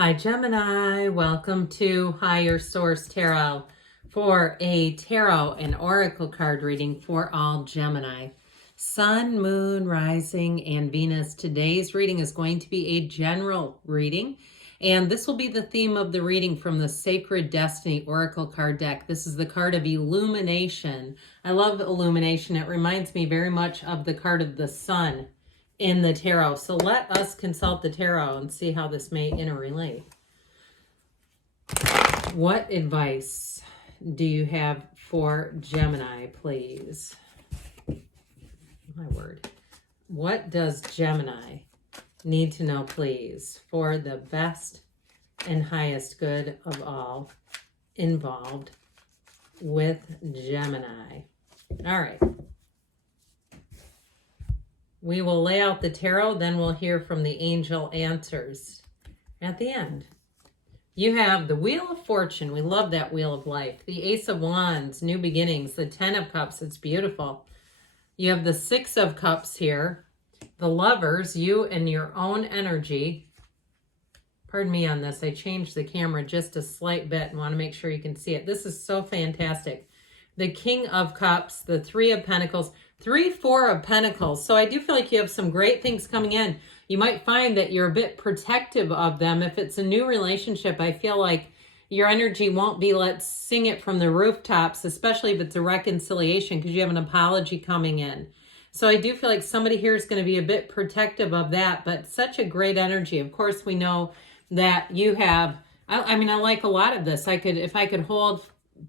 Hi Gemini, welcome to Higher Source Tarot for a tarot and oracle card reading for all Gemini. Sun, Moon, Rising, and Venus. Today's reading is going to be a general reading, and this will be the theme of the reading from the Sacred Destiny Oracle card deck. This is the card of illumination. I love illumination. It reminds me very much of the card of the sun in the tarot. So let us consult the tarot and see how this may interrelate. What advice do you have for Gemini, please? My word. What does Gemini need to know, please, for the best and highest good of all involved with Gemini? All right. We will lay out the tarot, then we'll hear from the angel answers at the end. You have the Wheel of Fortune. We love that Wheel of Life. The Ace of Wands, New Beginnings. The Ten of Cups, it's beautiful. You have the Six of Cups here. The Lovers, you and your own energy. Pardon me on this. I changed the camera just a slight bit and want to make sure you can see it. This is so fantastic. The King of Cups, the Three of Pentacles, 3, 4 of Pentacles. So I do feel like you have some great things coming in. You might find that you're a bit protective of them. If it's a new relationship, I feel like your energy won't be let's sing it from the rooftops, especially if it's a reconciliation because you have an apology coming in. So I do feel like somebody here is going to be a bit protective of that, but such a great energy. Of course, we know that you have, I mean, I like a lot of this. If I could hold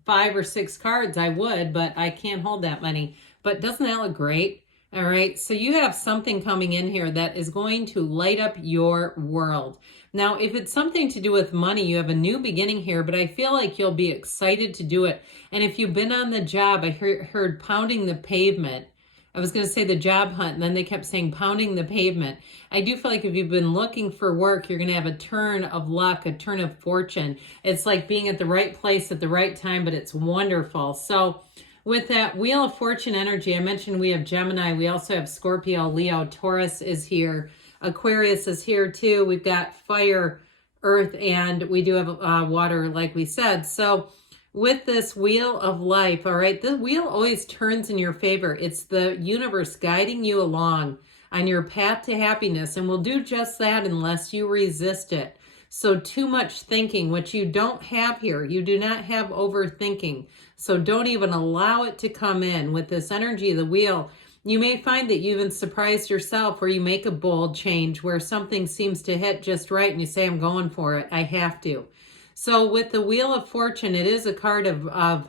5 or 6 cards, I would, but I can't hold that many. But doesn't that look great? All right, so you have something coming in here that is going to light up your world. Now, if it's something to do with money, you have a new beginning here, but I feel like you'll be excited to do it. And if you've been on the job, I heard pounding the pavement. I was going to say the job hunt, and then they kept saying pounding the pavement. I do feel like if you've been looking for work, you're going to have a turn of luck, a turn of fortune. It's like being at the right place at the right time, but it's wonderful. So with that Wheel of Fortune energy, I mentioned we have Gemini. We also have Scorpio, Leo, Taurus is here. Aquarius is here too. We've got fire, earth, and we do have water, like we said. So with this Wheel of Life, all right, the wheel always turns in your favor. It's the universe guiding you along on your path to happiness, and will do just that unless you resist it. So too much thinking, which you don't have here. You do not have overthinking. So don't even allow it to come in. With this energy of the wheel, you may find that you even surprise yourself where you make a bold change where something seems to hit just right and you say, I'm going for it. I have to. So with the Wheel of Fortune, it is a card of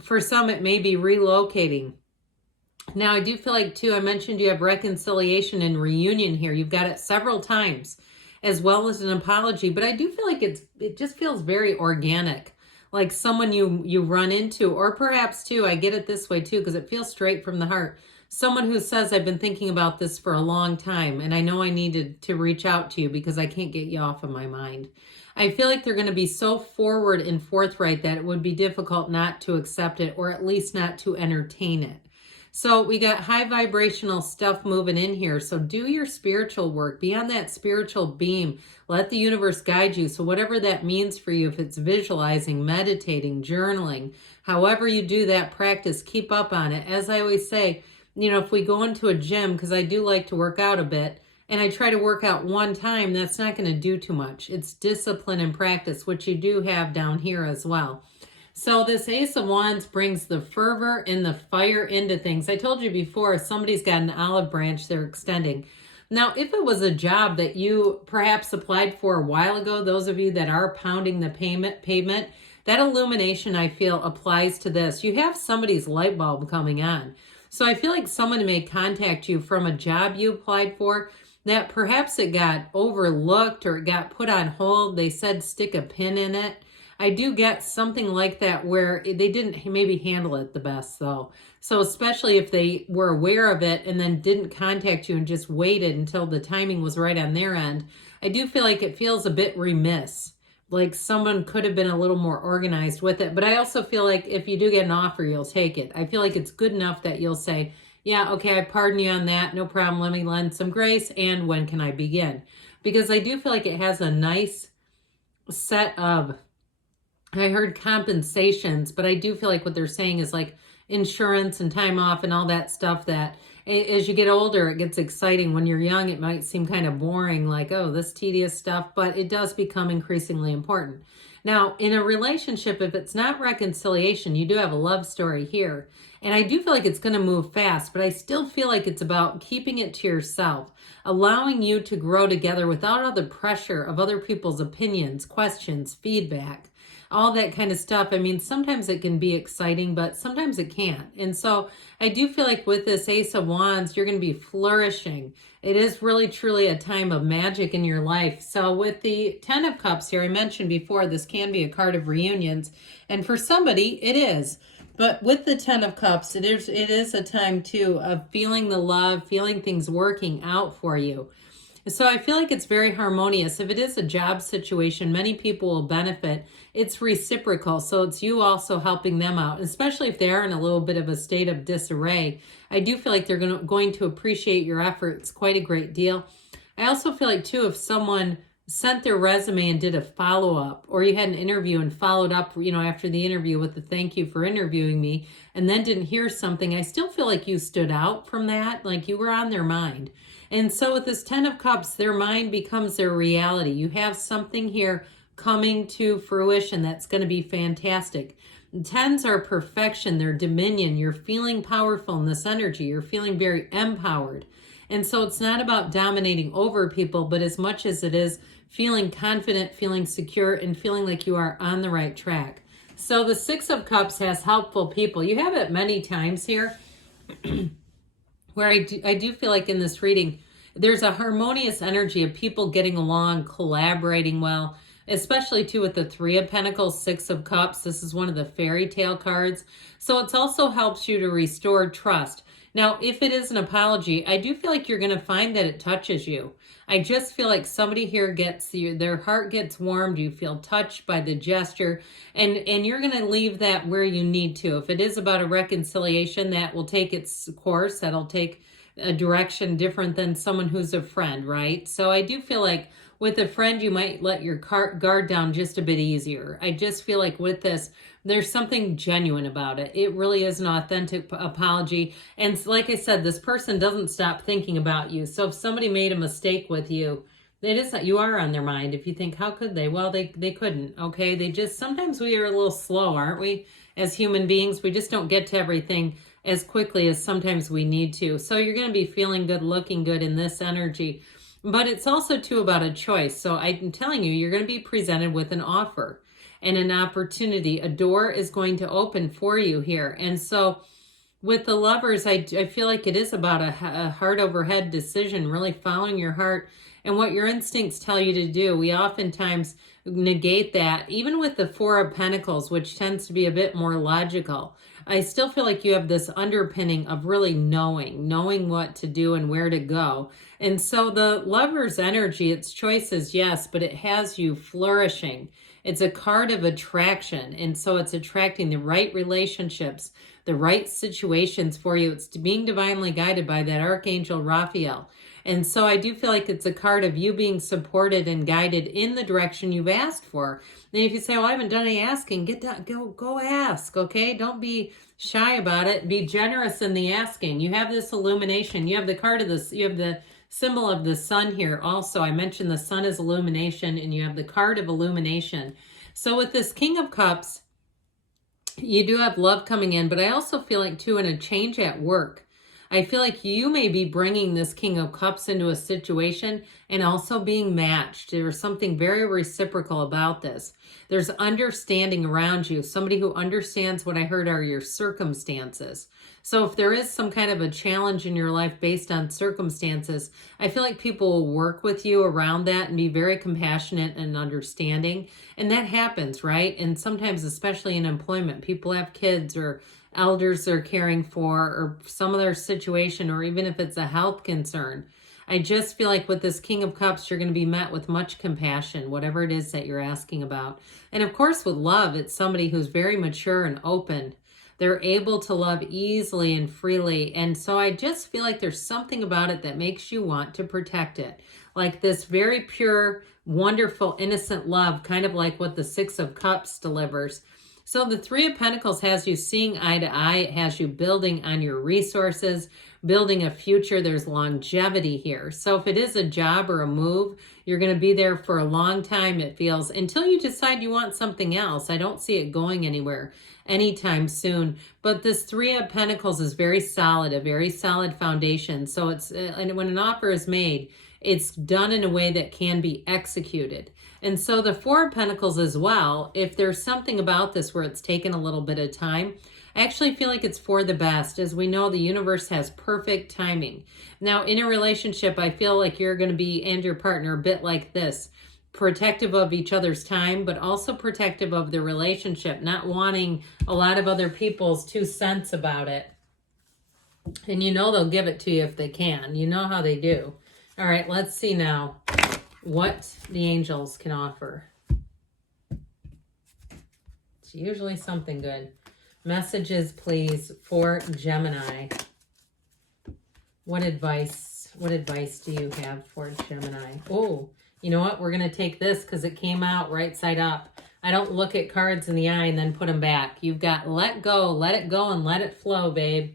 for some, it may be relocating. Now, I do feel like, too, I mentioned you have reconciliation and reunion here. You've got it several times, as well as an apology. But I do feel like it just feels very organic, like someone you run into, or perhaps, too, I get it this way, too, because it feels straight from the heart. Someone who says, I've been thinking about this for a long time, and I know I needed to reach out to you because I can't get you off of my mind. I feel like they're going to be so forward and forthright that it would be difficult not to accept it, or at least not to entertain it. So we got high vibrational stuff moving in here. So do your spiritual work. Be on that spiritual beam. Let the universe guide you. So whatever that means for you, if it's visualizing, meditating, journaling, however you do that practice, keep up on it. As I always say, you know, if we go into a gym, because I do like to work out a bit, and I try to work out one time, that's not going to do too much. It's discipline and practice, which you do have down here as well. So this Ace of Wands brings the fervor and the fire into things. I told you before, somebody's got an olive branch they're extending. Now, if it was a job that you perhaps applied for a while ago, those of you that are pounding the pavement, that illumination, I feel, applies to this. You have somebody's light bulb coming on. So I feel like someone may contact you from a job you applied for that perhaps it got overlooked or it got put on hold. They said stick a pin in it. I do get something like that where they didn't maybe handle it the best though. So especially if they were aware of it and then didn't contact you and just waited until the timing was right on their end, I do feel like it feels a bit remiss. Like someone could have been a little more organized with it. But I also feel like if you do get an offer, you'll take it. I feel like it's good enough that you'll say, yeah, okay, I pardon you on that. No problem. Let me lend some grace. And when can I begin? Because I do feel like it has a nice set of, I heard compensations, but I do feel like what they're saying is like insurance and time off and all that stuff that as you get older, it gets exciting. When you're young, it might seem kind of boring, like, oh, this tedious stuff, but it does become increasingly important. Now, in a relationship, if it's not reconciliation, you do have a love story here. And I do feel like it's going to move fast, but I still feel like it's about keeping it to yourself, allowing you to grow together without all the pressure of other people's opinions, questions, feedback, all that kind of stuff. I mean, sometimes it can be exciting, but sometimes it can't. And so I do feel like with this Ace of Wands, you're going to be flourishing. It is really, truly a time of magic in your life. So with the Ten of Cups here, I mentioned before, this can be a card of reunions. And for somebody, it is. But with the Ten of Cups, it is a time, too, of feeling the love, feeling things working out for you. So I feel like it's very harmonious. If it is a job situation, many people will benefit. It's reciprocal. So it's you also helping them out, especially if they are in a little bit of a state of disarray. I do feel like they're going to appreciate your efforts quite a great deal. I also feel like, too, if someone sent their resume and did a follow-up, or you had an interview and followed up, after the interview with the thank you for interviewing me, and then didn't hear something, I still feel like you stood out from that, like you were on their mind. And so with this Ten of Cups, their mind becomes their reality. You have something here coming to fruition that's going to be fantastic. Tens are perfection, they're dominion. You're feeling powerful in this energy. You're feeling very empowered. And so it's not about dominating over people, but as much as it is feeling confident, feeling secure, and feeling like you are on the right track. So the Six of Cups has helpful people. You have it many times here. Where I do feel like in this reading, there's a harmonious energy of people getting along, collaborating well, especially too with the Three of Pentacles, Six of Cups. This is one of the fairy tale cards. So it also helps you to restore trust. Now, if it is an apology, I do feel like you're going to find that it touches you. I just feel like somebody here gets you, their heart gets warmed, you feel touched by the gesture, and you're going to leave that where you need to. If it is about a reconciliation, that will take its course, that'll take a direction different than someone who's a friend, right? So I do feel like with a friend, you might let your guard down just a bit easier. I just feel like with this, there's something genuine about it. It really is an authentic apology. And like I said, this person doesn't stop thinking about you. So if somebody made a mistake with you, it is that you are on their mind. If you think, how could they? Well, they couldn't, okay? Sometimes we are a little slow, aren't we? As human beings, we just don't get to everything as quickly as sometimes we need to. So you're going to be feeling good, looking good in this energy. But it's also, too, about a choice. So I'm telling you, you're going to be presented with an offer and an opportunity. A door is going to open for you here. And so with the Lovers, I feel like it is about a heart over head decision, really following your heart and what your instincts tell you to do. We oftentimes negate that, even with the Four of Pentacles, which tends to be a bit more logical. I still feel like you have this underpinning of really knowing what to do and where to go. And so the Lover's energy, its choices, yes, but it has you flourishing. It's a card of attraction. And so it's attracting the right relationships, the right situations for you. It's being divinely guided by that Archangel Raphael. And so I do feel like it's a card of you being supported and guided in the direction you've asked for. And if you say, well, I haven't done any asking, get down, go ask, okay? Don't be shy about it. Be generous in the asking. You have this illumination. You have the card of this, you have the symbol of the sun here also. I mentioned the sun is illumination, and you have the card of illumination. So with this King of Cups, you do have love coming in, but I also feel like, too, in a change at work. I feel like you may be bringing this King of Cups into a situation and also being matched. There's something very reciprocal about this. There's understanding around you, somebody who understands what I heard are your circumstances. So if there is some kind of a challenge in your life based on circumstances, I feel like people will work with you around that and be very compassionate and understanding. And that happens, right? And sometimes, especially in employment, people have kids or elders they're caring for, or some other situation, or even if it's a health concern. I just feel like with this King of Cups, you're going to be met with much compassion, whatever it is that you're asking about. And of course, with love, it's somebody who's very mature and open. They're able to love easily and freely. And so I just feel like there's something about it that makes you want to protect it. Like this very pure, wonderful, innocent love, kind of like what the Six of Cups delivers. So the Three of Pentacles has you seeing eye to eye. It has you building on your resources, building a future. There's longevity here. So if it is a job or a move, you're going to be there for a long time, it feels, until you decide you want something else. I don't see it going anywhere anytime soon. But this Three of Pentacles is very solid, a very solid foundation. So it's, and when an offer is made, it's done in a way that can be executed. And so the Four of Pentacles as well, if there's something about this where it's taken a little bit of time, I actually feel like it's for the best. As we know, the universe has perfect timing. Now, in a relationship, I feel like you're going to be, and your partner, a bit like this, protective of each other's time, but also protective of the relationship, not wanting a lot of other people's 2 cents about it. And you know they'll give it to you if they can. You know how they do. All right, let's see now what the angels can offer. It's usually something good. Messages, please, for Gemini. What advice do you have for Gemini? Oh, you know what? We're going to take this because it came out right side up. I don't look at cards in the eye and then put them back. You've got let go, let it go, and let it flow, babe.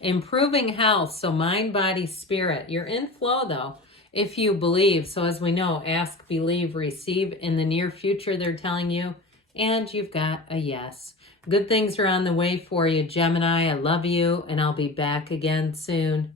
Improving health, so mind, body, spirit. You're in flow, though, if you believe. So as we know, ask, believe, receive. In the near future, they're telling you, and you've got a yes. Good things are on the way for you, Gemini. I love you, and I'll be back again soon.